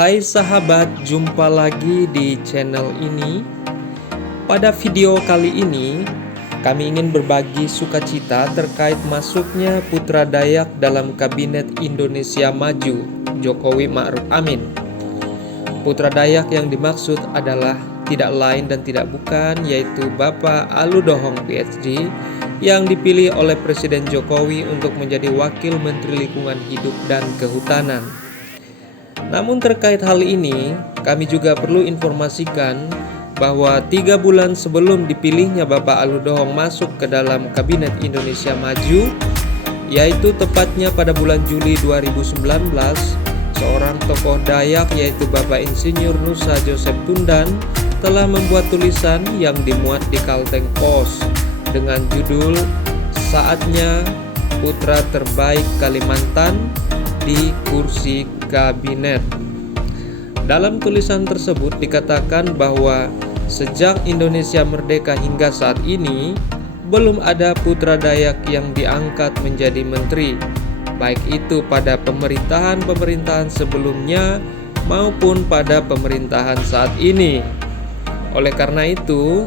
Hai sahabat, jumpa lagi di channel ini. Pada video kali ini, kami ingin berbagi sukacita terkait masuknya Putra Dayak dalam Kabinet Indonesia Maju, Jokowi Ma'ruf Amin. Putra Dayak yang dimaksud adalah tidak lain dan tidak bukan, yaitu Bapak Alu Dohong PhD yang dipilih oleh Presiden Jokowi untuk menjadi Wakil Menteri Lingkungan Hidup dan Kehutanan. Namun terkait hal ini, kami juga perlu informasikan bahwa 3 bulan sebelum dipilihnya Bapak Alu Dohong masuk ke dalam Kabinet Indonesia Maju, yaitu tepatnya pada bulan Juli 2019, seorang tokoh Dayak yaitu Bapak Insinyur Nusa Joseph Tundan telah membuat tulisan yang dimuat di Kalteng Pos dengan judul "Saatnya Putra Terbaik Kalimantan di Kursi Kabinet". Dalam tulisan tersebut dikatakan bahwa sejak Indonesia merdeka hingga saat ini belum ada putra Dayak yang diangkat menjadi menteri, baik itu pada pemerintahan sebelumnya maupun pada pemerintahan saat ini. Oleh karena itu,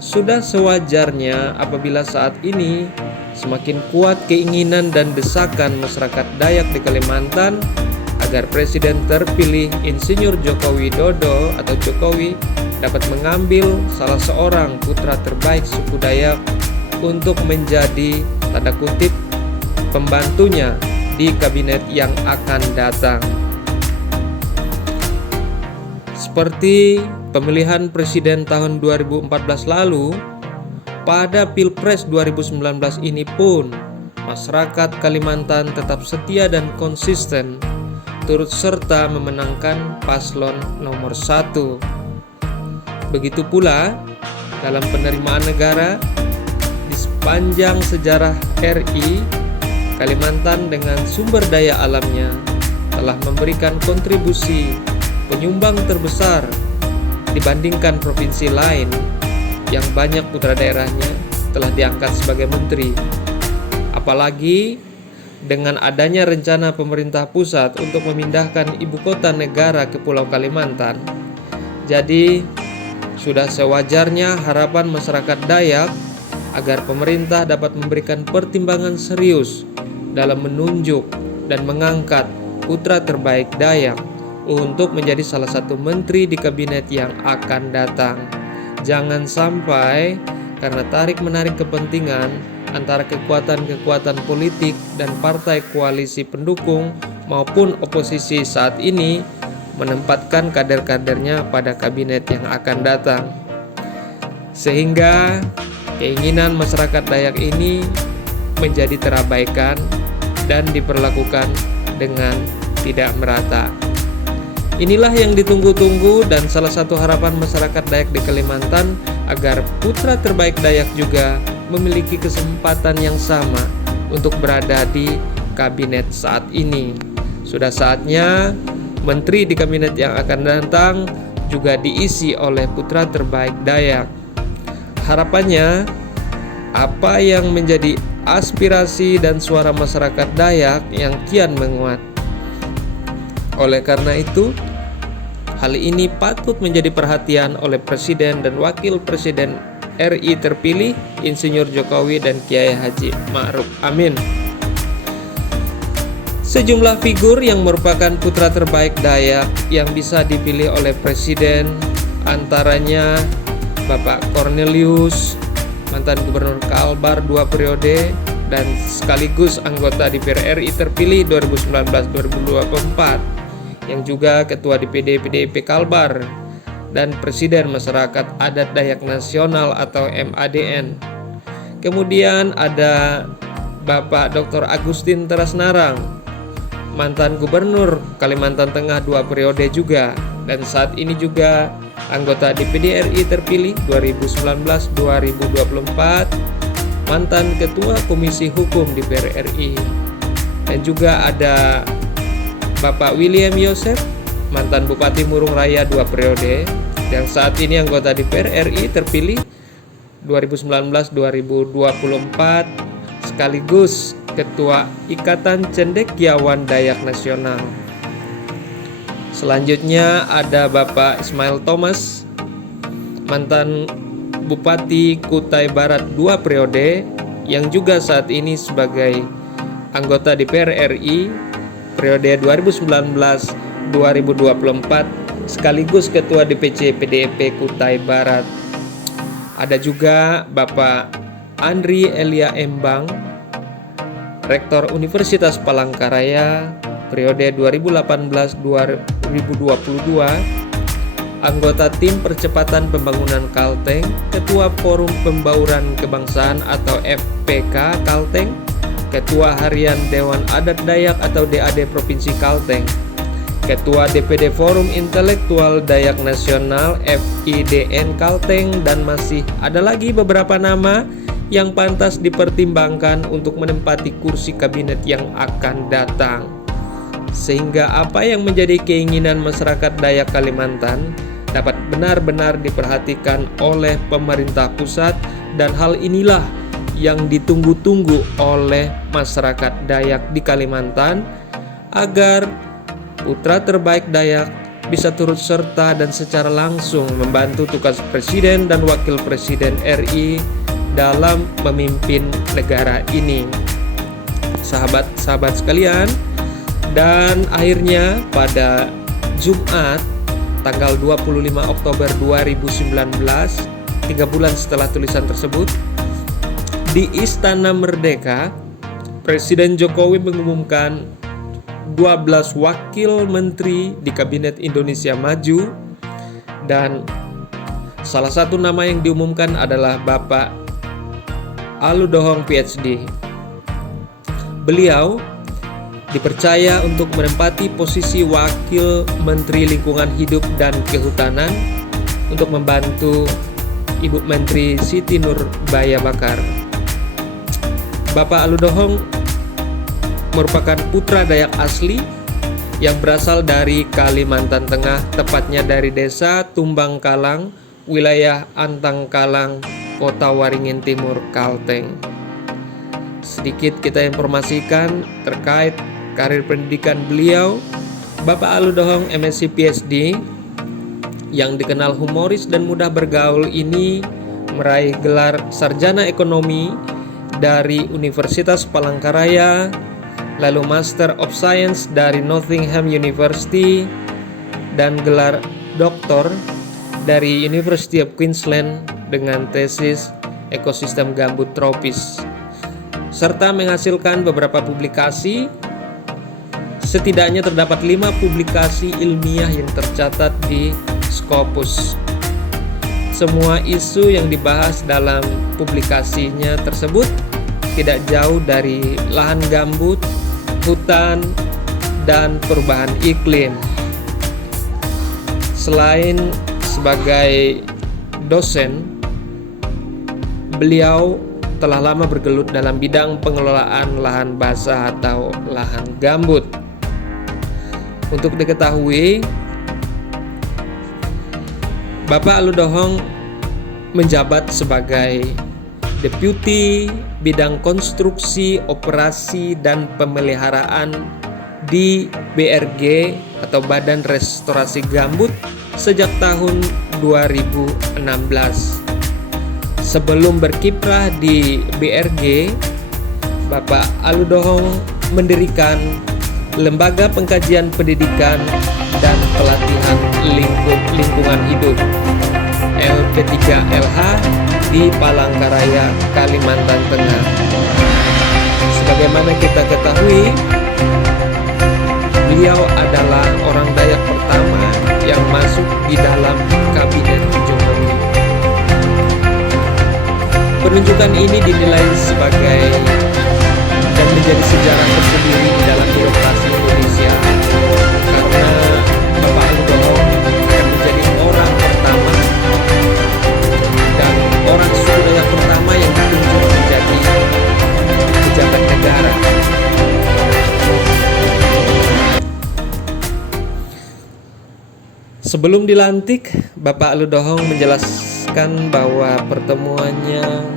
sudah sewajarnya apabila saat ini semakin kuat keinginan dan desakan masyarakat Dayak di Kalimantan agar Presiden terpilih Insinyur Joko Widodo atau Jokowi dapat mengambil salah seorang putra terbaik suku Dayak untuk menjadi tanda kutip pembantunya di kabinet yang akan datang. Seperti pemilihan presiden tahun 2014 lalu, pada Pilpres 2019 ini pun masyarakat Kalimantan tetap setia dan konsisten turut serta memenangkan paslon nomor 1. Begitu pula dalam penerimaan negara di sepanjang sejarah RI, Kalimantan dengan sumber daya alamnya telah memberikan kontribusi penyumbang terbesar dibandingkan provinsi lain yang banyak putra daerahnya telah diangkat sebagai menteri. Apalagi dengan adanya rencana pemerintah pusat untuk memindahkan ibu kota negara ke Pulau Kalimantan. Jadi, sudah sewajarnya harapan masyarakat Dayak agar pemerintah dapat memberikan pertimbangan serius dalam menunjuk dan mengangkat putra terbaik Dayak untuk menjadi salah satu menteri di kabinet yang akan datang. Jangan sampai karena tarik-menarik kepentingan antara kekuatan-kekuatan politik dan partai koalisi pendukung maupun oposisi saat ini menempatkan kader-kadernya pada kabinet yang akan datang. sehingga keinginan masyarakat Dayak ini menjadi terabaikan dan diperlakukan dengan tidak merata. Inilah yang ditunggu-tunggu dan salah satu harapan masyarakat Dayak di Kalimantan agar putra terbaik Dayak juga memiliki kesempatan yang sama untuk berada di kabinet saat ini. Sudah saatnya menteri di kabinet yang akan datang juga diisi oleh putra terbaik Dayak. Harapannya, apa yang menjadi aspirasi dan suara masyarakat Dayak yang kian menguat. Oleh karena itu, hal ini patut menjadi perhatian oleh Presiden dan Wakil Presiden RI terpilih Insinyur Jokowi dan Kiai Haji Ma'ruf Amin. Sejumlah figur yang merupakan putra terbaik Dayak yang bisa dipilih oleh Presiden antaranya Bapak Cornelius, mantan Gubernur Kalbar 2 periode dan sekaligus anggota DPR RI terpilih 2019-2024 yang juga Ketua DPD PDIP Kalbar dan Presiden Masyarakat Adat Dayak Nasional atau MADN. Kemudian ada Bapak Dr. Agustin Terasnarang, mantan Gubernur Kalimantan Tengah 2 periode juga dan saat ini juga anggota DPD RI terpilih 2019-2024, mantan Ketua Komisi Hukum DPR RI. Dan juga ada Bapak William Yosef, mantan Bupati Murung Raya 2 periode, yang saat ini anggota DPR RI terpilih 2019-2024, sekaligus Ketua Ikatan Cendekiawan Dayak Nasional. Selanjutnya ada Bapak Ismail Thomas, mantan Bupati Kutai Barat 2 periode, yang juga saat ini sebagai anggota DPR RI periode 2019-2024, sekaligus Ketua DPC PDIP Kutai Barat. Ada juga Bapak Andri Elia Embang, Rektor Universitas Palangkaraya periode 2018-2022, anggota Tim Percepatan Pembangunan Kalteng, Ketua Forum Pembauran Kebangsaan atau FPK Kalteng, Ketua Harian Dewan Adat Dayak atau DAD Provinsi Kalteng, Ketua DPD Forum Intelektual Dayak Nasional FIDN Kalteng, dan masih ada lagi beberapa nama yang pantas dipertimbangkan untuk menempati kursi kabinet yang akan datang. Sehingga apa yang menjadi keinginan masyarakat Dayak Kalimantan dapat benar-benar diperhatikan oleh pemerintah pusat, dan hal inilah yang ditunggu-tunggu oleh masyarakat Dayak di Kalimantan agar putra terbaik Dayak bisa turut serta dan secara langsung membantu tugas Presiden dan Wakil Presiden RI dalam memimpin negara ini. Sahabat-sahabat sekalian, dan akhirnya pada Jumat tanggal 25 Oktober 2019, 3 bulan setelah tulisan tersebut, di Istana Merdeka, Presiden Jokowi mengumumkan 12 wakil menteri di Kabinet Indonesia Maju, dan salah satu nama yang diumumkan adalah Bapak Aludohong PhD. Beliau dipercaya untuk menempati posisi Wakil Menteri Lingkungan Hidup dan Kehutanan untuk membantu Ibu Menteri Siti Nurbaya Bakar. Bapak Aludohong merupakan putra Dayak asli yang berasal dari Kalimantan Tengah, tepatnya dari Desa Tumbang Kalang, wilayah Antang Kalang, Kota Waringin Timur, Kalteng. Sedikit kita informasikan terkait karir pendidikan beliau. Bapak Aludohong MSc PhD yang dikenal humoris dan mudah bergaul ini meraih gelar sarjana ekonomi dari Universitas Palangkaraya, lalu Master of Science dari Nottingham University, dan gelar doktor dari University of Queensland dengan tesis ekosistem gambut tropis, serta menghasilkan beberapa publikasi. Setidaknya terdapat 5 publikasi ilmiah yang tercatat di Scopus. semua isu yang dibahas dalam publikasinya tersebut tidak jauh dari lahan gambut, hutan, dan perubahan iklim. Selain sebagai dosen, beliau telah lama bergelut dalam bidang pengelolaan lahan basah atau lahan gambut. Untuk diketahui, Bapak Aludohong menjabat sebagai Deputi Bidang Konstruksi, Operasi, dan Pemeliharaan di BRG atau Badan Restorasi Gambut sejak tahun 2016. Sebelum berkiprah di BRG, Bapak Aludohong mendirikan Lembaga Pengkajian Pendidikan dan Pelatihan Lingkungan Hidup LP3LH di Palangkaraya, Kalimantan Tengah. Sebagaimana kita ketahui, beliau adalah orang Dayak pertama yang masuk di dalam kabinet Jokowi. Penunjukan ini dinilai sebagai dan menjadi sejarah tersendiri di dalam birokrasi Indonesia, karena Bapak Aludohong akan menjadi orang pertama dan orang suku Dayak pertama yang ditunjuk menjadi pejabat negara. Sebelum dilantik, Bapak Aludohong menjelaskan bahwa pertemuannya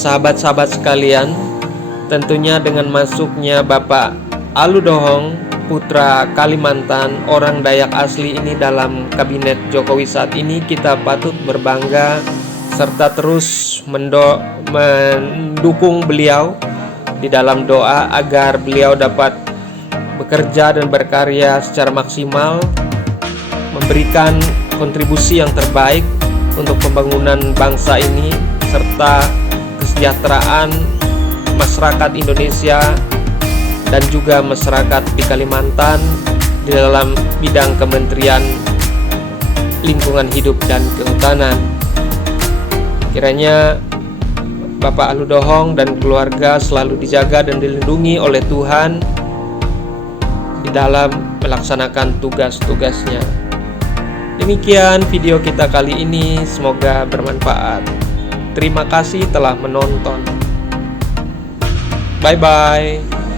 sahabat-sahabat sekalian, tentunya dengan masuknya Bapak Aludohong, putra Kalimantan, orang Dayak asli ini dalam kabinet Jokowi saat ini, kita patut berbangga serta terus mendukung beliau di dalam doa agar beliau dapat bekerja dan berkarya secara maksimal, memberikan kontribusi yang terbaik untuk pembangunan bangsa ini serta kesejahteraan masyarakat Indonesia dan juga masyarakat di Kalimantan di dalam bidang Kementerian Lingkungan Hidup dan Kehutanan. Kiranya Bapak Aludohong dan keluarga selalu dijaga dan dilindungi oleh Tuhan di dalam melaksanakan tugas-tugasnya. Demikian video kita kali ini, semoga bermanfaat. Terima kasih telah menonton. Bye-bye.